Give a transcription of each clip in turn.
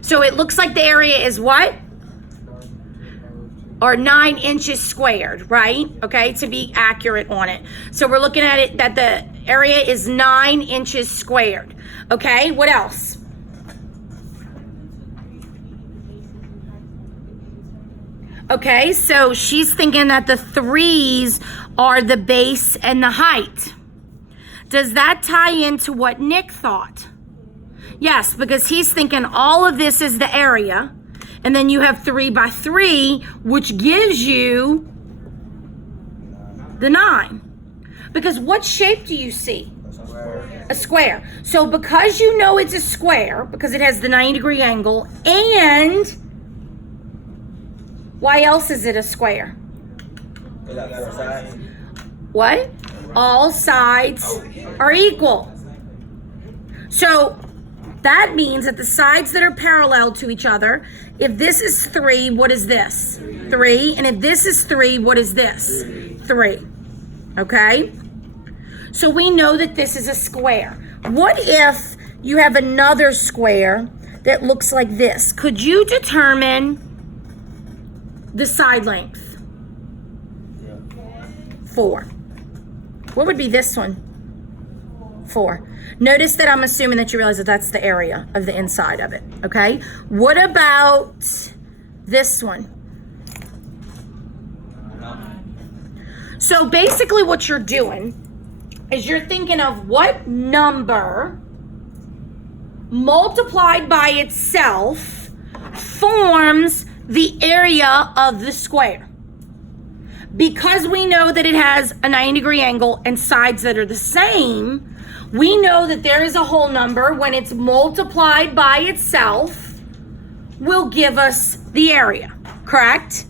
So it looks like the area is what? Or 9 inches squared, right? Okay, to be accurate on it. So we're looking at it that the area is 9 inches squared. Okay, what else? Okay, so she's thinking that the 3's are the base and the height. Does that tie into what Nick thought? Yes, because he's thinking all of this is the area, and then you have 3 by 3, which gives you the 9. Because what shape do you see? A square. So because you know it's a square, because it has the 90-degree angle, and why else is it a square? What? All sides are equal. So that means that the sides that are parallel to each other, if this is 3, what is this? 3. And if this is 3, what is this? 3. Okay? So we know that this is a square. What if you have another square that looks like this? Could you determine the side length? 4. What would be this one? 4. Notice that I'm assuming that you realize that that's the area of the inside of it, okay? What about this one? So basically what you're doing is you're thinking of what number multiplied by itself forms the area of the square. Because we know that it has a 90-degree angle and sides that are the same, we know that there is a whole number when it's multiplied by itself will give us the area, correct?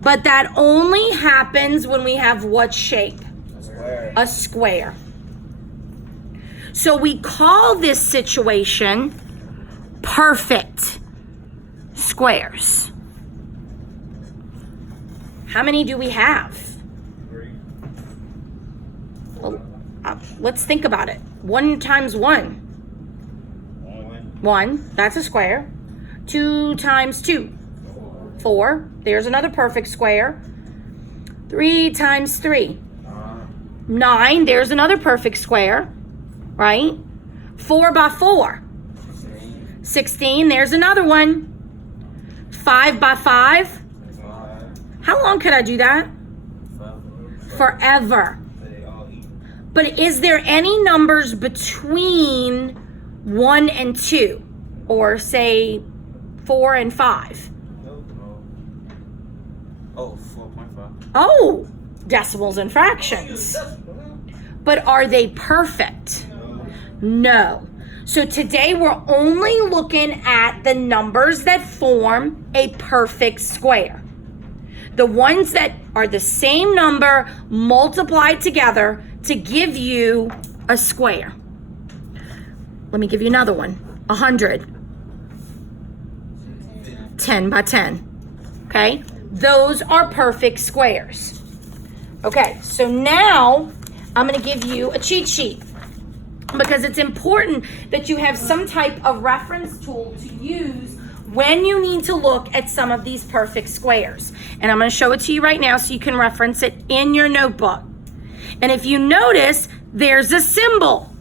But that only happens when we have what shape? A square. So we call this situation perfect squares. How many do we have? 3. Well, let's think about it. 1 times 1. 1. That's a square. 2 times 2. 4. There's another perfect square. 3 times 3. 9. There's another perfect square. Right? 4 by 4. 16. There's another one. 5 by 5. How long could I do that? Forever. But is there any numbers between 1 and 2? Or say 4 and 5? Oh, 4.5. Oh, decimals and fractions. But are they perfect? No. So today we're only looking at the numbers that form a perfect square. The ones that are the same number multiplied together to give you a square. Let me give you another one. 100. 10 by 10. Okay? Those are perfect squares. Okay, so now I'm going to give you a cheat sheet because it's important that you have some type of reference tool to use when you need to look at some of these perfect squares. And I'm going to show it to you right now so you can reference it in your notebook. And if you notice, there's a symbol.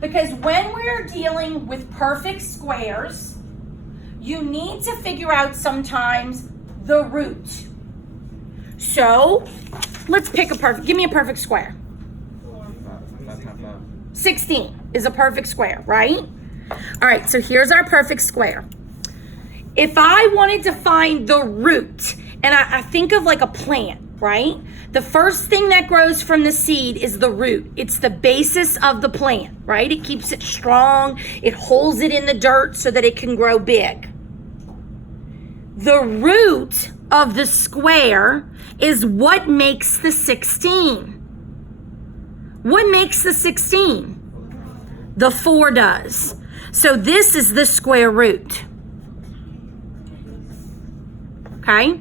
Because when we're dealing with perfect squares, you need to figure out sometimes the root. So, let's pick a perfect, give me a perfect square. 16 is a perfect square, right? All right, so here's our perfect square. If I wanted to find the root, and I think of like a plant, right? The first thing that grows from the seed is the root. It's the basis of the plant, right? It keeps it strong. It holds it in the dirt so that it can grow big. The root of the square is what makes the 16. What makes the 16? The 4 does. So this is the square root. Okay?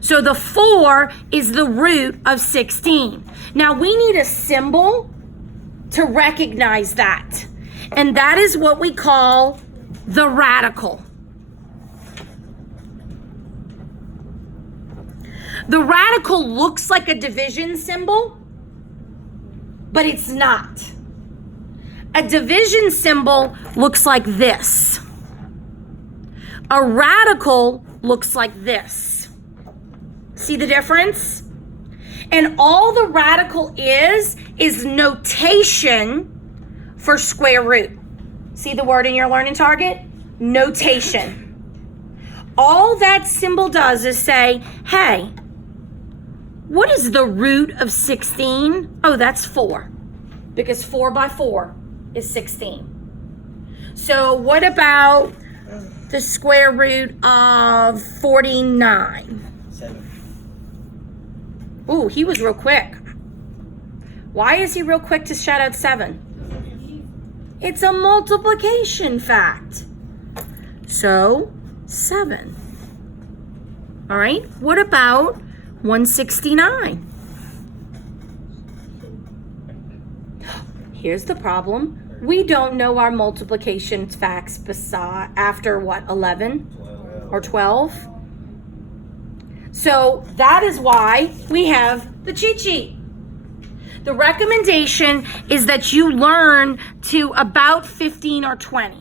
So the 4 is the root of 16. Now we need a symbol to recognize that. And that is what we call the radical. The radical looks like a division symbol, but it's not. A division symbol looks like this. A radical looks like this. See the difference? And all the radical is notation for square root. See the word in your learning target? Notation. All that symbol does is say, hey, what is the root of 16? Oh, that's 4. Because 4 by 4 is 16. So what about the square root of 49? 7. Ooh, he was real quick. Why is he real quick to shout out 7? It's a multiplication fact. So, 7. All right, what about 169? Here's the problem. We don't know our multiplication facts after what, 11 or 12? So that is why we have the cheat sheet. The recommendation is that you learn to about 15 or 20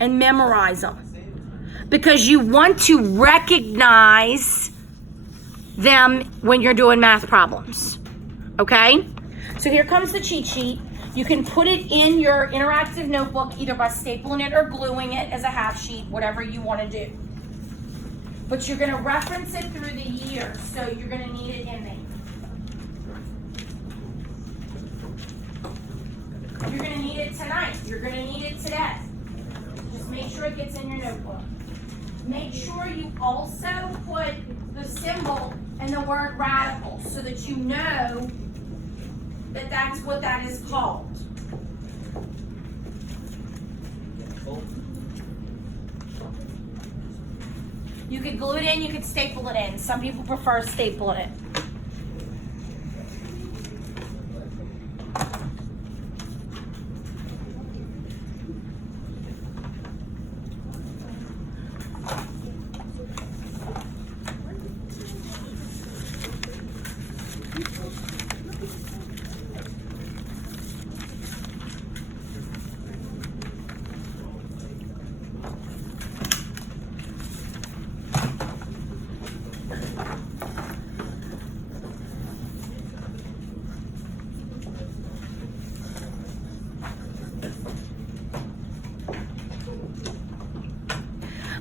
and memorize them, because you want to recognize them when you're doing math problems. Okay? So here comes the cheat sheet. You can put it in your interactive notebook either by stapling it or gluing it as a half sheet, whatever you want to do. But you're going to reference it through the years, so you're going to need it in there. You're going to need it tonight. You're going to need it today. Just make sure it gets in your notebook. Make sure you also put the symbol and the word radical so that you know that that's what that is called. You could glue it in, you could staple it in. Some people prefer stapling it.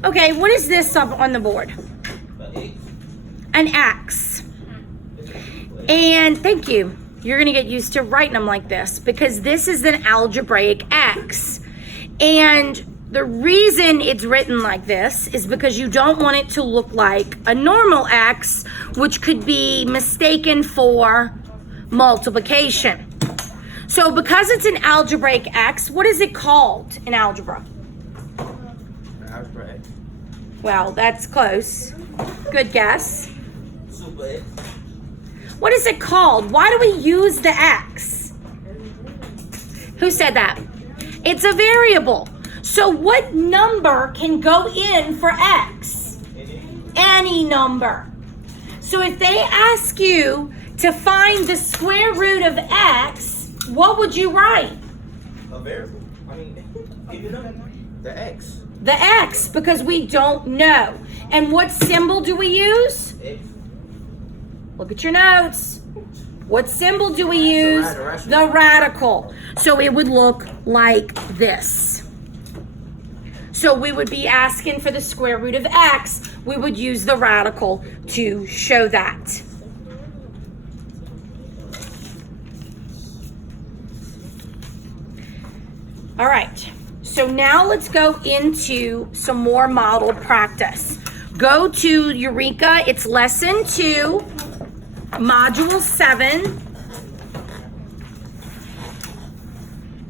Okay, what is this up on the board? An X. And thank you. You're going to get used to writing them like this because this is an algebraic X. And the reason it's written like this is because you don't want it to look like a normal X, which could be mistaken for multiplication. So because it's an algebraic X, what is it called in algebra? Algebra X. Well, that's close. Good guess. Super X. What is it called? Why do we use the X? Who said that? It's a variable. So what number can go in for X? Any number. So if they ask you to find the square root of X, what would you write? A variable. I mean, you know, the X. The X, because we don't know. And what symbol do we use? X. Look at your notes. What symbol do we use? The radical. So it would look like this. So we would be asking for the square root of X. We would use the radical to show that. All right. So now let's go into some more model practice. Go to Eureka. It's lesson 2, module 7.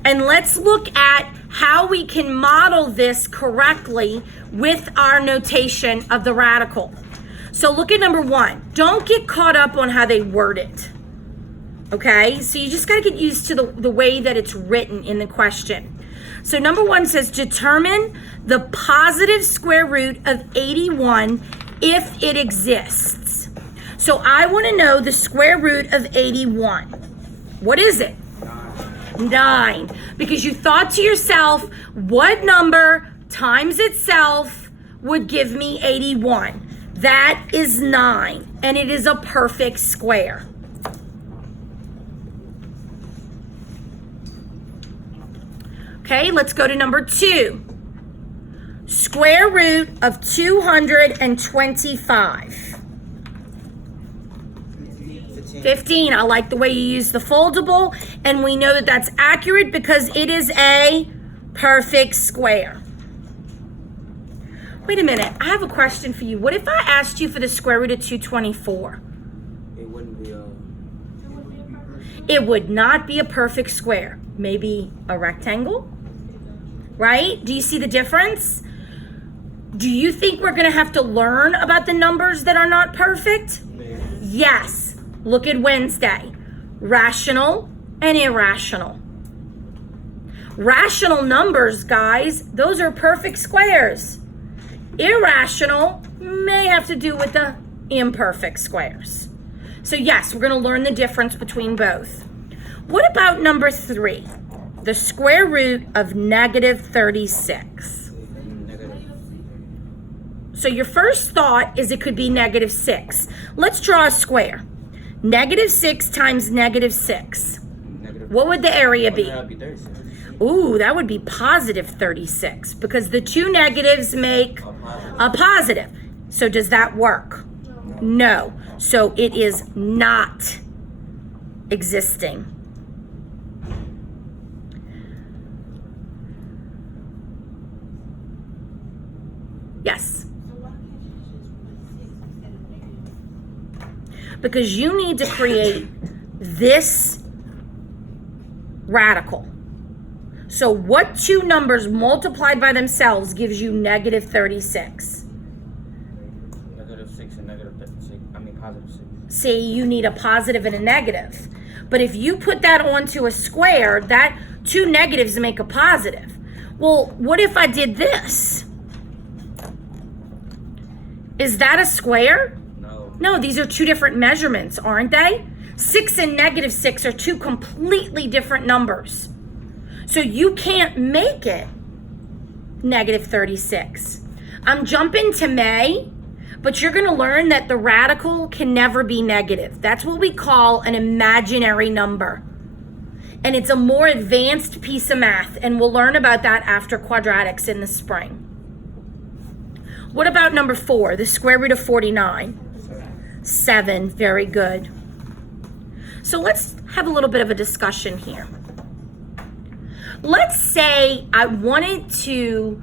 And let's look at how we can model this correctly with our notation of the radical. So look at number 1. Don't get caught up on how they word it. Okay? So you just got to get used to the way that it's written in the question. So number 1 says determine the positive square root of 81 if it exists. So I want to know the square root of 81. What is it? 9. Because you thought to yourself, what number times itself would give me 81? That is 9, and it is a perfect square. Okay, let's go to number 2. Square root of 225. 15. I like the way you use the foldable, and we know that that's accurate because it is a perfect square. Wait a minute, I have a question for you. What if I asked you for the square root of 224? It wouldn't be It would not be a perfect square. Maybe a rectangle, right? Do you see the difference? Do you think we're gonna have to learn about the numbers that are not perfect? Yes. Look at Wednesday. Rational and irrational. Rational numbers, guys, those are perfect squares. Irrational may have to do with the imperfect squares. So yes, we're going to learn the difference between both. What about number 3? The square root of negative 36. So your first thought is it could be negative 6. Let's draw a square. Negative 6 times negative 6. What would the area be? Ooh, that would be positive 36 because the two negatives make a positive. So does that work? No. So it is not existing. Yes. Because you need to create this radical. So what two numbers multiplied by themselves gives you negative 36? Negative 6 and negative 36. I mean positive 6. See, you need a positive and a negative. But if you put that onto a square, that two negatives make a positive. Well, what if I did this? Is that a square? No, these are two different measurements, aren't they? 6 and negative 6 are two completely different numbers. So you can't make it negative 36. I'm jumping to May, but you're going to learn that the radical can never be negative. That's what we call an imaginary number. And it's a more advanced piece of math, and we'll learn about that after quadratics in the spring. What about number 4, the square root of 49? 7, very good. So let's have a little bit of a discussion here. Let's say I wanted to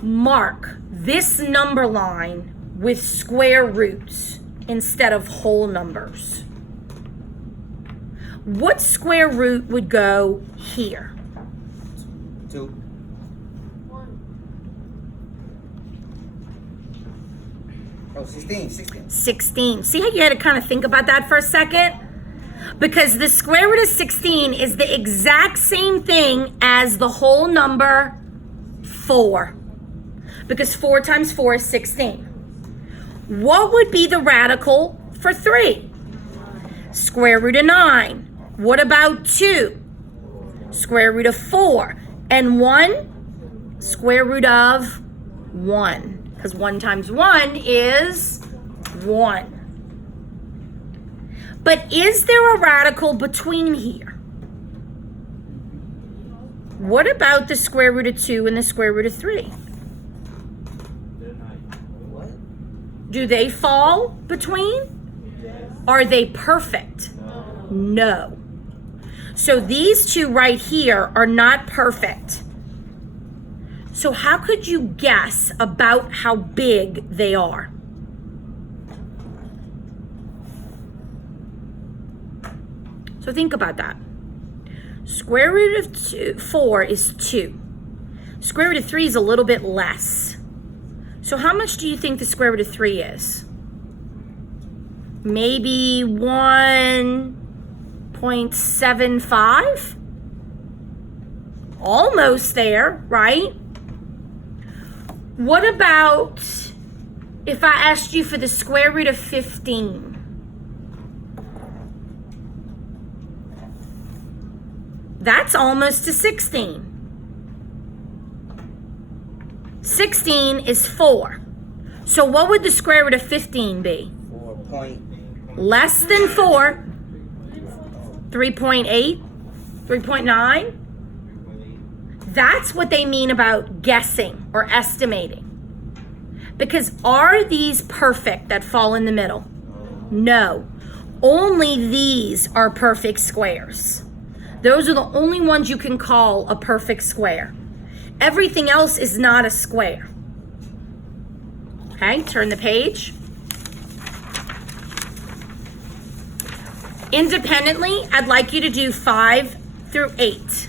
mark this number line with square roots instead of whole numbers. What square root would go here? 2. Oh, 16. 16. See how you had to kind of think about that for a second? Because the square root of 16 is the exact same thing as the whole number 4. Because 4 times 4 is 16. What would be the radical for 3? Square root of 9. What about 2? Square root of 4. And 1? Square root of 1. Because 1 times 1 is 1. But is there a radical between here? What about the square root of 2 and the square root of 3? What? Do they fall between? Are they perfect? No. So these two right here are not perfect. So how could you guess about how big they are? So think about that. Square root of 4 is 2. Square root of 3 is a little bit less. So how much do you think the square root of 3 is? Maybe 1.75? almost there, right? What about if I asked you for the square root of 15? That's almost to 16. 16 is 4. So what would the square root of 15 be? 4 point. Less than 4. 3.8? 3.9? That's what they mean about guessing or estimating. Because are these perfect that fall in the middle? No. Only these are perfect squares. Those are the only ones you can call a perfect square. Everything else is not a square. Okay, turn the page. Independently, I'd like you to do 5 through 8.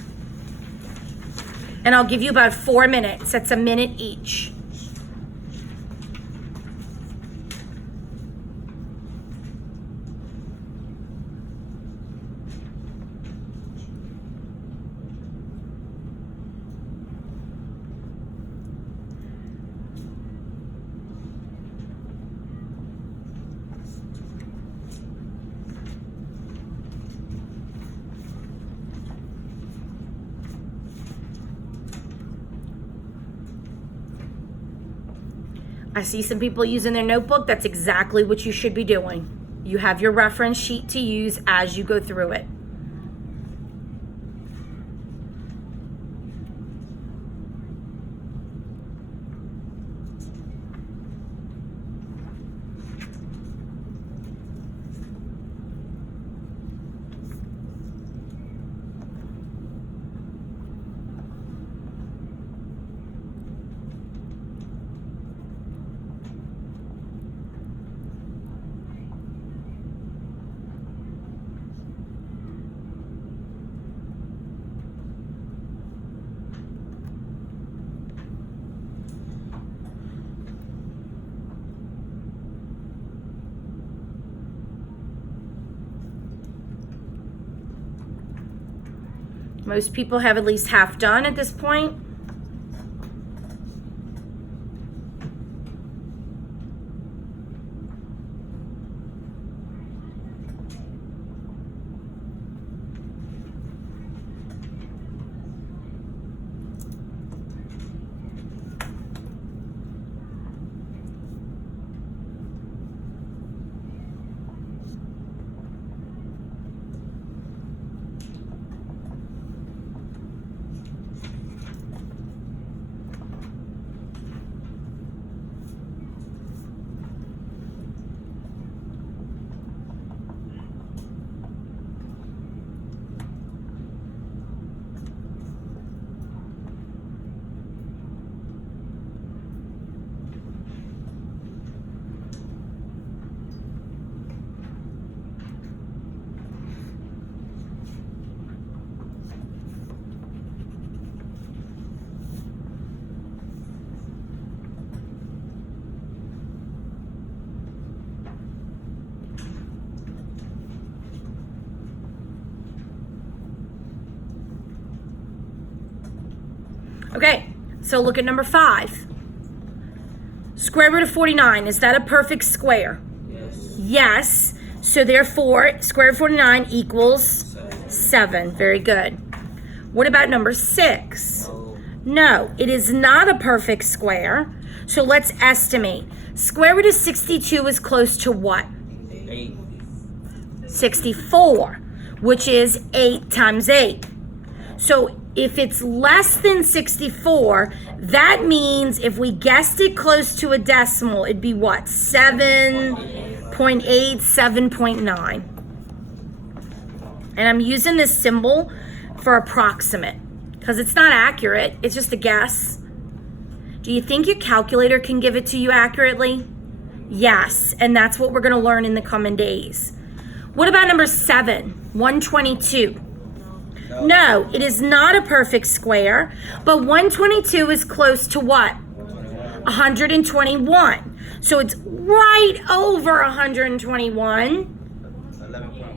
And I'll give you about 4 minutes. That's a minute each. I see some people using their notebook. That's exactly what you should be doing. You have your reference sheet to use as you go through it. Most people have at least half done at this point. Okay, so look at number 5. Square root of 49, is that a perfect square? Yes. Yes. So therefore, square root of 49 equals 7. Very good. What about number 6? No. No, it is not a perfect square. So let's estimate. Square root of 62 is close to what? 8. 64, which is 8 times 8. So if it's less than 64, that means if we guessed it close to a decimal, it'd be what? 7.8, 7.9. And I'm using this symbol for approximate because it's not accurate. It's just a guess. Do you think your calculator can give it to you accurately? Yes, and that's what we're going to learn in the coming days. What about number 7, 122? No, it is not a perfect square, but 122 is close to what? 121. So it's right over 121,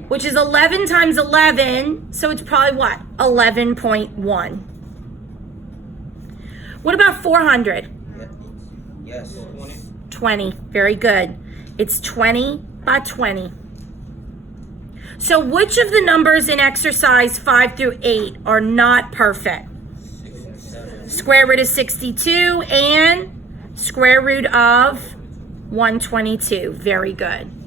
which is 11 times 11, so it's probably what? 11.1. What about 400? Yes. 20. Very good. It's 20 by 20. So which of the numbers in exercise 5 through 8 are not perfect? Square root of 62 and square root of 122. Very good.